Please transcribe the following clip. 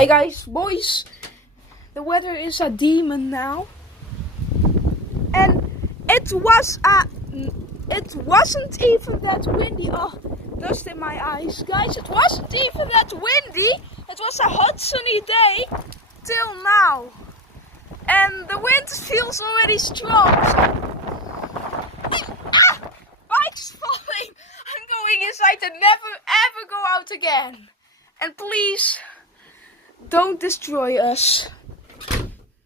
Hi guys, boys. The weather is a demon now. And it wasn't even that windy. Oh, dust in my eyes. Guys, it wasn't even that windy. It was a hot sunny day till now. And the wind feels already strong. Bike's falling. I'm going inside and never ever go out again. And please, don't destroy us.